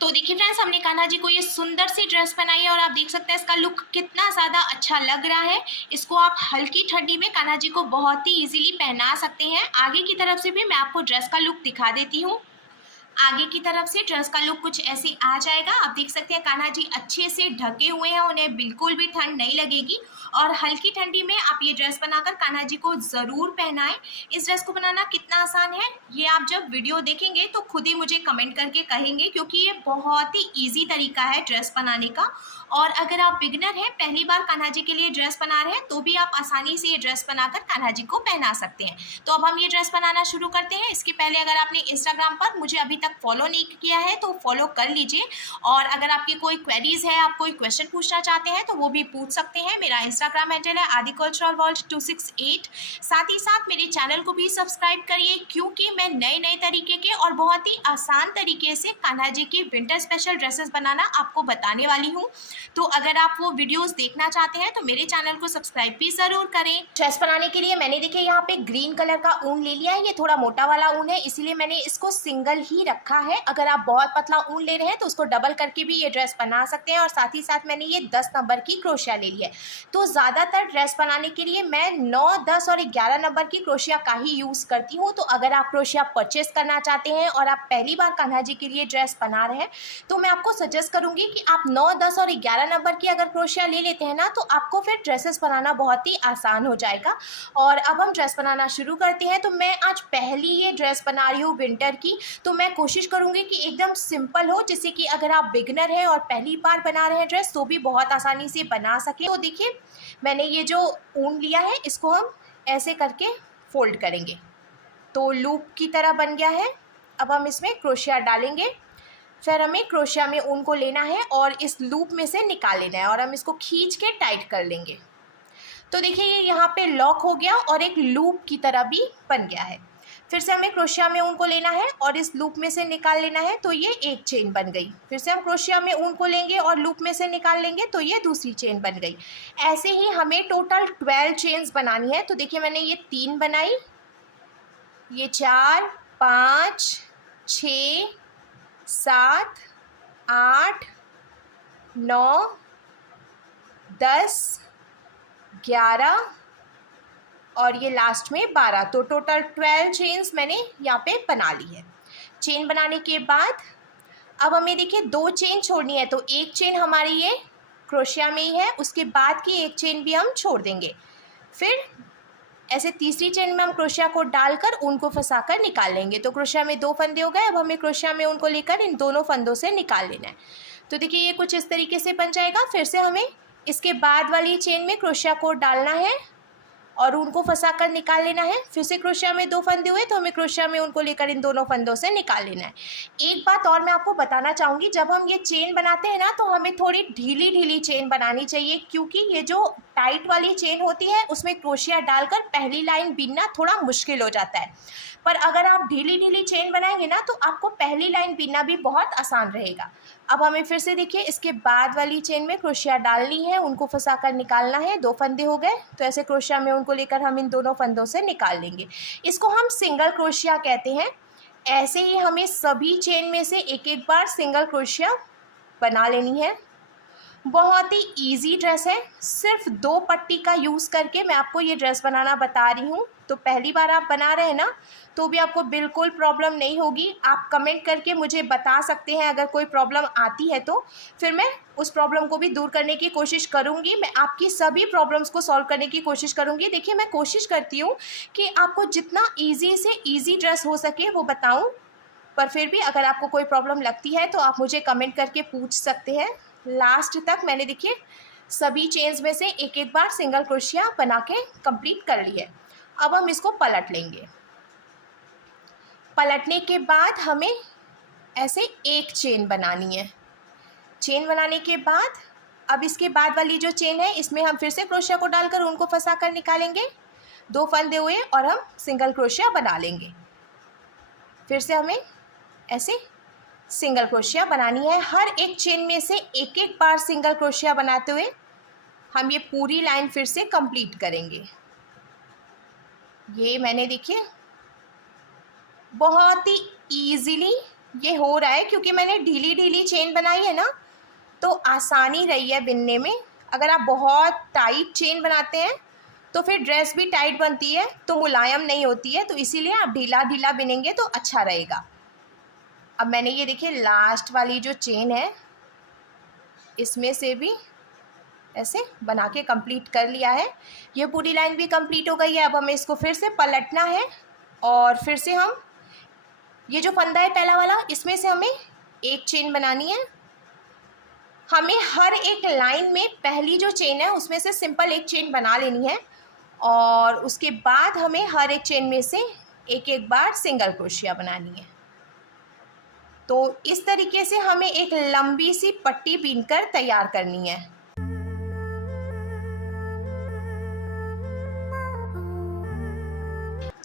तो देखिए फ्रेंड्स, हमने कान्हा जी को ये सुंदर सी ड्रेस बनाई है और आप देख सकते हैं इसका लुक कितना ज़्यादा अच्छा लग रहा है। इसको आप हल्की ठंडी में कान्हा जी को बहुत ही इजीली पहना सकते हैं। आगे की तरफ से भी मैं आपको ड्रेस का लुक दिखा देती हूँ। आगे की तरफ से ड्रेस का लुक कुछ ऐसे आ जाएगा। आप देख सकते हैं कान्हा जी अच्छे से ढके हुए हैं, उन्हें बिल्कुल भी ठंड नहीं लगेगी। और हल्की ठंडी में आप ये ड्रेस बनाकर कान्हा जी को ज़रूर पहनाएं। इस ड्रेस को बनाना कितना आसान है ये आप जब वीडियो देखेंगे तो खुद ही मुझे कमेंट करके कहेंगे, क्योंकि ये बहुत ही ईजी तरीका है ड्रेस बनाने का। और अगर आप बिगनर हैं, पहली बार कान्हा जी के लिए ड्रेस बना रहे हैं, तो भी आप आसानी से ये ड्रेस बनाकर कान्हा जी को पहना सकते हैं। तो अब हम ये ड्रेस बनाना शुरू करते हैं। इसके पहले अगर आपने इंस्टाग्राम पर मुझे अभी तक फॉलो नहीं किया है तो फॉलो कर लीजिए। और अगर आपकी कोई क्वेरीज है, आप कोई क्वेश्चन पूछना चाहते हैं तो वो भी पूछ सकते हैं। मेरा इंस्टाग्राम हैंडल है आदि कल्चरल वर्ल्ड 268। साथ ही साथ मेरे चैनल को भी सब्सक्राइब करिए, क्योंकि मैं नए नए तरीके के और बहुत ही आसान तरीके से कान्हा जी की विंटर स्पेशल ड्रेसेस बनाना आपको बताने वाली हूँ। तो अगर आप वो वीडियोस देखना चाहते हैं तो मेरे चैनल को सब्सक्राइब भी ज़रूर करें। ड्रेस बनाने के लिए मैंने देखिए यहाँ पे ग्रीन कलर का ऊन ले लिया है। ये थोड़ा मोटा वाला ऊन है, इसीलिए मैंने इसको सिंगल ही रखा है। अगर आप बहुत पतला ऊन ले रहे हैं तो उसको डबल करके भी ये ड्रेस बना सकते हैं। और साथ ही साथ मैंने ये 10 नंबर की क्रोशिया ले ली है। तो ज़्यादातर ड्रेस बनाने के लिए मैं 9, 10 और 11 नंबर की क्रोशिया का ही यूज़ करती हूँ। तो अगर आप क्रोशिया परचेस करना चाहते हैं और आप पहली बार कान्हा जी के लिए ड्रेस बना रहे हैं तो मैं आपको सजेस्ट करूँगी कि आप 9, 10 और 11 नंबर की अगर क्रोशिया ले लेते हैं ना तो आपको फिर ड्रेसेस बनाना बहुत ही आसान हो जाएगा। और अब हम ड्रेस बनाना शुरू करते हैं। तो मैं आज पहली ये ड्रेस बना रही हूँ विंटर की। तो मैं कोशिश करूँगी कि एकदम सिंपल हो, जिससे कि अगर आप बिगनर हैं और पहली बार बना रहे हैं ड्रेस तो भी बहुत आसानी से बना सके। तो देखिए मैंने ये जो ऊन लिया है इसको हम ऐसे करके फोल्ड करेंगे तो लूप की तरह बन गया है। अब हम इसमें क्रोशिया डालेंगे। फिर हमें क्रोशिया में ऊन को लेना है और इस लूप में से निकाल लेना है और हम इसको खींच के टाइट कर लेंगे। तो देखिए ये यहाँ पे लॉक हो गया और एक लूप की तरह भी बन गया है। फिर से हमें क्रोशिया में ऊन को लेना है और इस लूप में से निकाल लेना है, तो ये एक चेन बन गई। फिर से हम क्रोशिया में ऊन को लेंगे और लूप में से निकाल लेंगे तो ये दूसरी चेन बन गई। ऐसे ही हमें टोटल 12 चेन्स बनानी है। तो देखिए मैंने ये 3 बनाई, ये 4, 5, 6, 7, 8, 9, 10, 11 और ये लास्ट में 12। तो टोटल 12 चेन्स मैंने यहाँ पे बना ली है। चेन बनाने के बाद अब हमें देखिए 2 चेन छोड़नी है। तो एक चेन हमारी ये क्रोशिया में ही है, उसके बाद की एक चेन भी हम छोड़ देंगे। फिर ऐसे तीसरी चेन में हम क्रोशिया को डालकर उनको फंसाकर निकाल लेंगे। तो क्रोशिया में 2 फंदे हो गए। अब हमें क्रोशिया में उनको लेकर इन दोनों फंदों से निकाल लेना है। तो देखिए ये कुछ इस तरीके से बन जाएगा। फिर से हमें इसके बाद वाली चेन में क्रोशिया को डालना है और उनको फंसाकर निकाल लेना है। फिर से क्रोशिया में 2 फंदे हुए तो हमें क्रोशिया में उनको लेकर इन दोनों फंदों से निकाल लेना है। एक बात और मैं आपको बताना चाहूँगी, जब हम ये चेन बनाते हैं ना तो हमें थोड़ी ढीली ढीली चेन बनानी चाहिए, क्योंकि ये जो टाइट वाली चेन होती है उसमें क्रोशिया डालकर पहली लाइन बीनना थोड़ा मुश्किल हो जाता है। पर अगर आप ढीली ढीली चेन बनाएंगे ना तो आपको पहली लाइन बीनना भी बहुत आसान रहेगा। अब हमें फिर से देखिए इसके बाद वाली चेन में क्रोशिया डालनी है, उनको फंसाकर निकालना है। 2 फंदे हो गए तो ऐसे क्रोशिया में उनको लेकर हम इन दोनों फंदों से निकाल लेंगे। इसको हम सिंगल क्रोशिया कहते हैं। ऐसे ही हमें सभी चेन में से एक एक बार सिंगल क्रोशिया बना लेनी है। बहुत ही इजी ड्रेस है। सिर्फ 2 पट्टी का यूज़ करके मैं आपको ये ड्रेस बनाना बता रही हूँ। तो पहली बार आप बना रहे हैं ना तो भी आपको बिल्कुल प्रॉब्लम नहीं होगी। आप कमेंट करके मुझे बता सकते हैं अगर कोई प्रॉब्लम आती है तो फिर मैं उस प्रॉब्लम को भी दूर करने की कोशिश करूँगी। मैं आपकी सभी प्रॉब्लम्स को सॉल्व करने की कोशिश करूँगी। देखिए मैं कोशिश करती हूँ कि आपको जितना ईजी से ईजी ड्रेस हो सके वो बताऊँ, पर फिर भी अगर आपको कोई प्रॉब्लम लगती है तो आप मुझे कमेंट करके पूछ सकते हैं। लास्ट तक मैंने देखिए सभी चेन्स में से एक एक बार सिंगल क्रोशिया बना के कंप्लीट कर ली है। अब हम इसको पलट लेंगे। पलटने के बाद हमें ऐसे एक चेन बनानी है। चेन बनाने के बाद अब इसके बाद वाली जो चेन है इसमें हम फिर से क्रोशिया को डालकर उनको फंसा कर निकालेंगे। 2 फंदे हुए और हम सिंगल क्रोशिया बना लेंगे। फिर से हमें ऐसे सिंगल क्रोशिया बनानी है। हर एक चेन में से एक एक बार सिंगल क्रोशिया बनाते हुए हम ये पूरी लाइन फिर से कंप्लीट करेंगे। ये मैंने देखिए बहुत ही ईजीली ये हो रहा है क्योंकि मैंने ढीली ढीली चेन बनाई है ना, तो आसानी रही है बिनने में। अगर आप बहुत टाइट चेन बनाते हैं तो फिर ड्रेस भी टाइट बनती है, तो मुलायम नहीं होती है, तो इसीलिए आप ढीला ढीला बिनेंगे तो अच्छा रहेगा। अब मैंने ये देखिए लास्ट वाली जो चेन है इसमें से भी ऐसे बना के कंप्लीट कर लिया है। ये पूरी लाइन भी कंप्लीट हो गई है। अब हमें इसको फिर से पलटना है और फिर से हम ये जो फंदा है पहला वाला, इसमें से हमें एक चेन बनानी है। हमें हर एक लाइन में पहली जो चेन है उसमें से सिंपल एक चेन बना लेनी है और उसके बाद हमें हर एक चेन में से एक एक बार सिंगल क्रोशिया बनानी है। तो इस तरीके से हमें एक लंबी सी पट्टी बीनकर तैयार करनी है।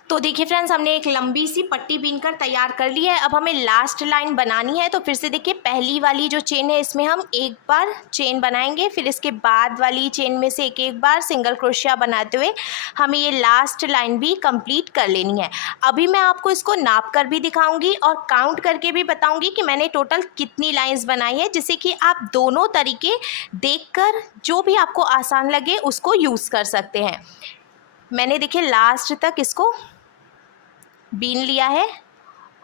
तो देखिए फ्रेंड्स, हमने एक लंबी सी पट्टी बीनकर तैयार कर ली है। अब हमें लास्ट लाइन बनानी है। तो फिर से देखिए पहली वाली जो चेन है इसमें हम एक बार चेन बनाएंगे, फिर इसके बाद वाली चेन में से एक एक बार सिंगल क्रोशिया बनाते हुए हमें ये लास्ट लाइन भी कंप्लीट कर लेनी है। अभी मैं आपको इसको नाप कर भी दिखाऊंगी और काउंट करके भी बताऊंगी कि मैंने टोटल कितनी लाइन्स बनाई है, जिससे कि आप दोनों तरीके देखकर जो भी आपको आसान लगे उसको यूज़ कर सकते हैं। मैंने देखिए लास्ट तक इसको बीन लिया है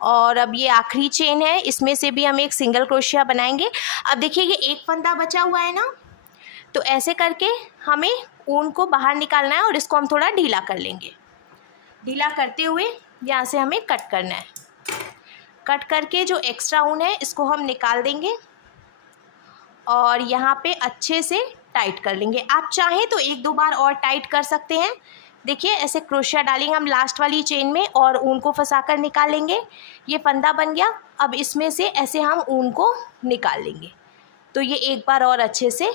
और अब ये आखिरी चेन है, इसमें से भी हम एक सिंगल क्रोशिया बनाएंगे। अब देखिए ये एक फंदा बचा हुआ है ना, तो ऐसे करके हमें ऊन को बाहर निकालना है और इसको हम थोड़ा ढीला कर लेंगे। ढीला करते हुए यहाँ से हमें कट करना है। कट करके जो एक्स्ट्रा ऊन है इसको हम निकाल देंगे और यहाँ पे अच्छे से टाइट कर लेंगे। आप चाहें तो एक दो बार और टाइट कर सकते हैं। देखिए ऐसे क्रोशिया डालेंगे हम लास्ट वाली चेन में और ऊन को फंसाकर निकाल लेंगे। ये फंदा बन गया। अब इसमें से ऐसे हम ऊन को निकाल लेंगे तो ये एक बार और अच्छे से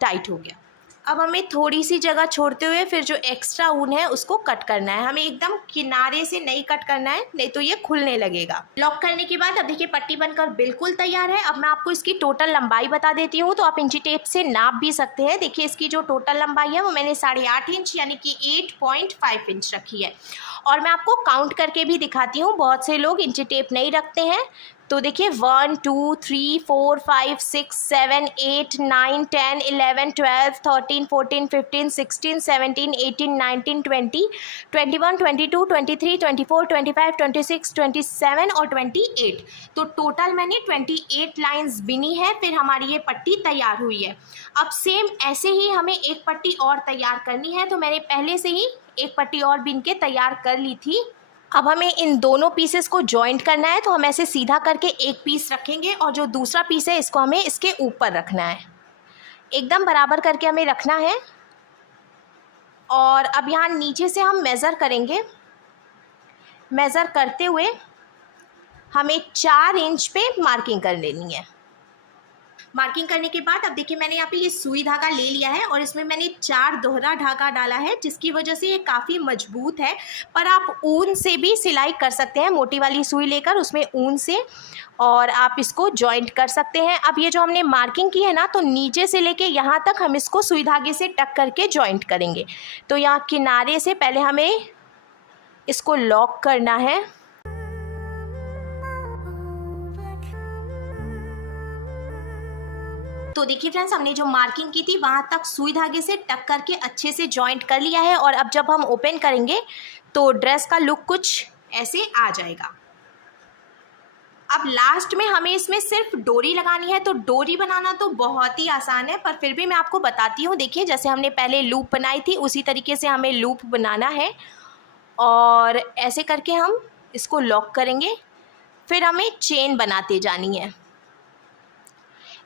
टाइट हो गया। अब हमें थोड़ी सी जगह छोड़ते हुए फिर जो एक्स्ट्रा ऊन है उसको कट करना है। हमें एकदम किनारे से नहीं कट करना है, नहीं तो ये खुलने लगेगा। लॉक करने के बाद अब देखिए पट्टी बनकर बिल्कुल तैयार है। अब मैं आपको इसकी टोटल लंबाई बता देती हूँ, तो आप इंची टेप से नाप भी सकते हैं। देखिए इसकी जो टोटल लंबाई है वो मैंने 8.5 इंच यानी कि 8.5 इंच रखी है। और मैं आपको काउंट करके भी दिखाती हूँ, बहुत से लोग इंची टेप नहीं रखते हैं। तो देखिए 1 2 3 4 5 6 7 8 9 10 11 12 13 14 15 16 17 18 19 20 21 22 23 24 25 26 27 और 28। तो टोटल मैंने 28 लाइंस बिनी है, फिर हमारी ये पट्टी तैयार हुई है। अब सेम ऐसे ही हमें एक पट्टी और तैयार करनी है। तो मैंने पहले से ही एक पट्टी और बिन के तैयार कर ली थी। अब हमें इन दोनों पीसेस को जॉइंट करना है। तो हम ऐसे सीधा करके एक पीस रखेंगे और जो दूसरा पीस है इसको हमें इसके ऊपर रखना है। एकदम बराबर करके हमें रखना है। और अब यहाँ नीचे से हम मेज़र करेंगे। मेज़र करते हुए हमें 4 इंच पे मार्किंग कर लेनी है। मार्किंग करने के बाद अब देखिए मैंने यहाँ पे ये सुई धागा ले लिया है और इसमें मैंने 4 दोहरा धागा डाला है, जिसकी वजह से ये काफ़ी मजबूत है। पर आप ऊन से भी सिलाई कर सकते हैं, मोटी वाली सुई लेकर उसमें ऊन से, और आप इसको जॉइंट कर सकते हैं। अब ये जो हमने मार्किंग की है ना, तो नीचे से लेके यहाँ तक हम इसको सुई धागे से टक करके जॉइंट करेंगे। तो यहाँ किनारे से पहले हमें इसको लॉक करना है। तो देखिए फ्रेंड्स, हमने जो मार्किंग की थी वहाँ तक सुई धागे से टक करके अच्छे से जॉइंट कर लिया है। और अब जब हम ओपन करेंगे तो ड्रेस का लुक कुछ ऐसे आ जाएगा। अब लास्ट में हमें इसमें सिर्फ डोरी लगानी है। तो डोरी बनाना तो बहुत ही आसान है, पर फिर भी मैं आपको बताती हूँ। देखिए जैसे हमने पहले लूप बनाई थी उसी तरीके से हमें लूप बनाना है और ऐसे करके हम इसको लॉक करेंगे। फिर हमें चेन बनाते जानी है।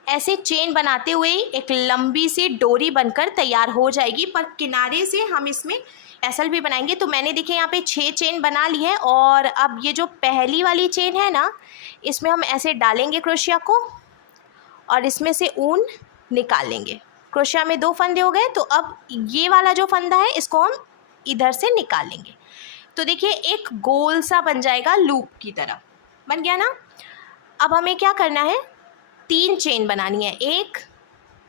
ऐसे चेन बनाते हुए एक लंबी सी डोरी बनकर तैयार हो जाएगी, पर किनारे से हम इसमें टैसल भी बनाएंगे। तो मैंने देखिए यहाँ पे 6 चेन बना ली है। और अब ये जो पहली वाली चेन है ना, इसमें हम ऐसे डालेंगे क्रोशिया को और इसमें से ऊन निकाल लेंगे। क्रोशिया में 2 फंदे हो गए। तो अब ये वाला जो फंदा है इसको हम इधर से निकाल लेंगे। तो देखिए एक गोल सा बन जाएगा, लूप की तरह बन गया ना। अब हमें क्या करना है, 3 चेन बनानी है। 1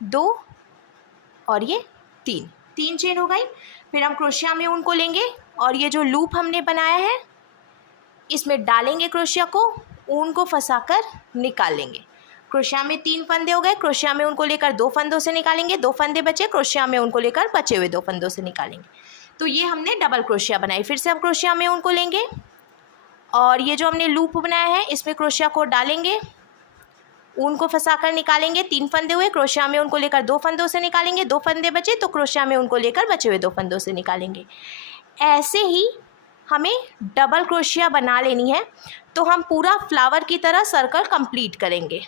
2 और ये 3 चेन हो गई। फिर हम क्रोशिया में ऊन को लेंगे और ये जो लूप हमने बनाया है इसमें डालेंगे क्रोशिया को, ऊन को फंसाकर निकाल लेंगे। क्रोशिया में 3 फंदे हो गए, क्रोशिया में उनको लेकर 2 फंदों से निकालेंगे, 2 फंदे बचे, क्रोशिया में उनको लेकर बचे हुए 2 फंदों से निकालेंगे। तो ये हमने डबल क्रोशिया बनाई। फिर से हम क्रोशिया में उनको लेंगे और ये जो हमने लूप बनाया है इसमें क्रोशिया को डालेंगे, ऊन को फंसाकर निकालेंगे, 3 फंदे हुए, क्रोशिया में उनको लेकर 2 फंदों से निकालेंगे, 2 फंदे बचे तो क्रोशिया में उनको लेकर बचे हुए 2 फंदों से निकालेंगे। ऐसे ही हमें डबल क्रोशिया बना लेनी है। तो हम पूरा फ्लावर की तरह सर्कल कंप्लीट करेंगे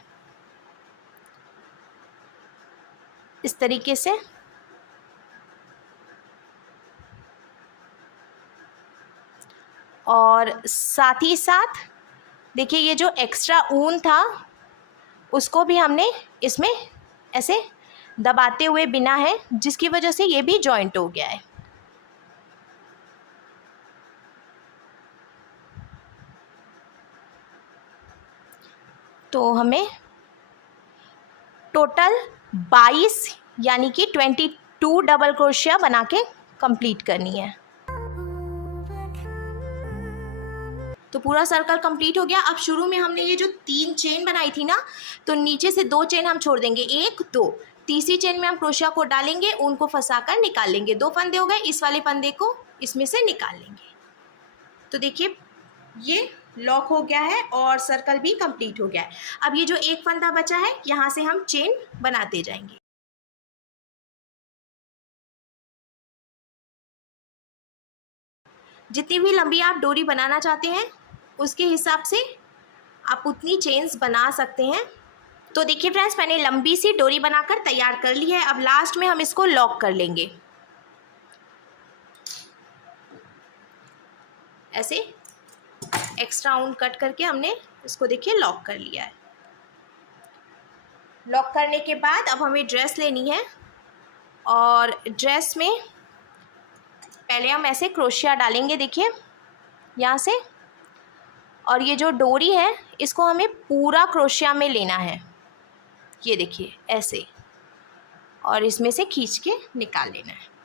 इस तरीके से। और साथ ही साथ देखिए ये जो एक्स्ट्रा ऊन था उसको भी हमने इसमें ऐसे दबाते हुए बिना है, जिसकी वजह से ये भी जॉइंट हो गया है। तो हमें टोटल 22 यानी कि 22 डबल क्रोशिया बना के कंप्लीट करनी है। तो पूरा सर्कल कंप्लीट हो गया। अब शुरू में हमने ये जो 3 चेन बनाई थी ना, तो नीचे से 2 चेन हम छोड़ देंगे, 1 2, तीसरी चेन में हम क्रोशिया को डालेंगे, उनको फंसाकर निकाल लेंगे। 2 फंदे हो गए, इस वाले फंदे को इसमें से निकाल लेंगे। तो देखिए ये लॉक हो गया है और सर्कल भी कंप्लीट हो गया है। अब ये जो 1 फंदा बचा है यहाँ से हम चेन बनाते जाएंगे। जितनी भी लंबी आप डोरी बनाना चाहते हैं उसके हिसाब से आप उतनी चेन्स बना सकते हैं। तो देखिए फ्रेंड्स, मैंने लंबी सी डोरी बनाकर तैयार कर ली है। अब लास्ट में हम इसको लॉक कर लेंगे ऐसे। एक्स्ट्रा ऊन कट करके हमने इसको देखिए लॉक कर लिया है। लॉक करने के बाद अब हमें ड्रेस लेनी है और ड्रेस में पहले हम ऐसे क्रोशिया डालेंगे, देखिए यहाँ से। और ये जो डोरी है इसको हमें पूरा क्रोशिया में लेना है, ये देखिए ऐसे, और इसमें से खींच के निकाल लेना है।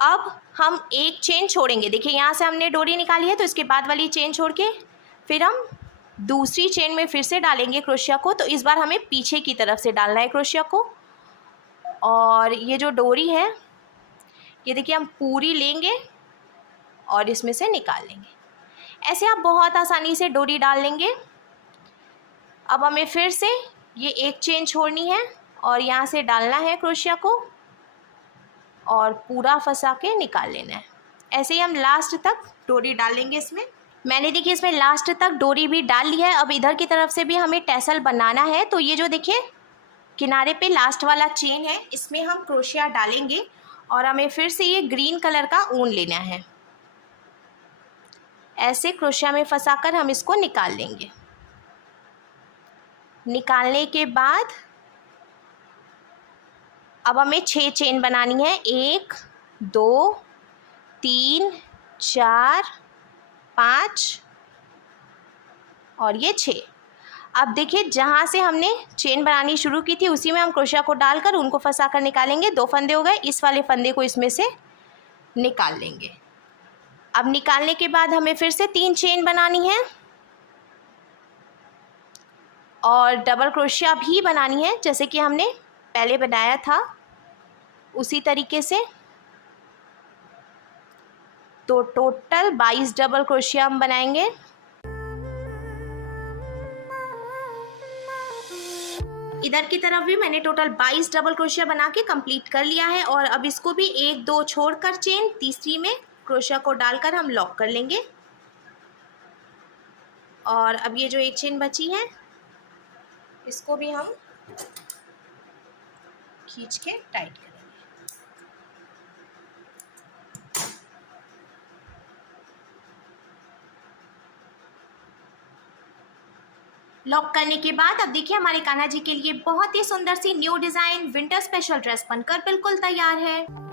अब हम एक चेन छोड़ेंगे, देखिए यहाँ से हमने डोरी निकाली है तो इसके बाद वाली चेन छोड़ के फिर हम दूसरी चेन में फिर से डालेंगे क्रोशिया को। तो इस बार हमें पीछे की तरफ से डालना है क्रोशिया को। और ये जो डोरी है ये देखिए हम पूरी लेंगे और इसमें से निकाल लेंगे। ऐसे आप बहुत आसानी से डोरी डाल लेंगे। अब हमें फिर से ये एक चेन छोड़नी है और यहाँ से डालना है क्रोशिया को और पूरा फंसा के निकाल लेना है। ऐसे ही हम लास्ट तक डोरी डाल लेंगे इसमें। मैंने देखिए इसमें लास्ट तक डोरी भी डाल ली है। अब इधर की तरफ से भी हमें टैसल बनाना है। तो ये जो देखिए किनारे पे लास्ट वाला चेन है इसमें हम क्रोशिया डालेंगे और हमें फिर से ये ग्रीन कलर का ऊन लेना है। ऐसे क्रोशिया में फंसाकर हम इसको निकाल लेंगे। निकालने के बाद अब हमें 6 चेन बनानी है, 1 2 3 4 5 और ये 6। अब देखिए जहाँ से हमने चेन बनानी शुरू की थी उसी में हम क्रोशिया को डालकर उनको फंसाकर निकालेंगे। 2 फंदे हो गए, इस वाले फंदे को इसमें से निकाल लेंगे। अब निकालने के बाद हमें फिर से 3 चेन बनानी है और डबल क्रोशिया भी बनानी है जैसे कि हमने पहले बनाया था उसी तरीके से। तो टोटल 22 डबल क्रोशिया हम बनाएंगे। इधर की तरफ भी मैंने टोटल 22 डबल क्रोशिया बना के कंप्लीट कर लिया है। और अब इसको भी 1 2 छोड़कर चेन तीसरी में क्रोशिया को डालकर हम लॉक कर लेंगे। और अब ये जो एक चेन बची है इसको भी हम खींच के टाइट करेंगे। लॉक करने के बाद अब देखिए हमारे कान्हा जी के लिए बहुत ही सुंदर सी new design winter special dress बनकर बिल्कुल तैयार है।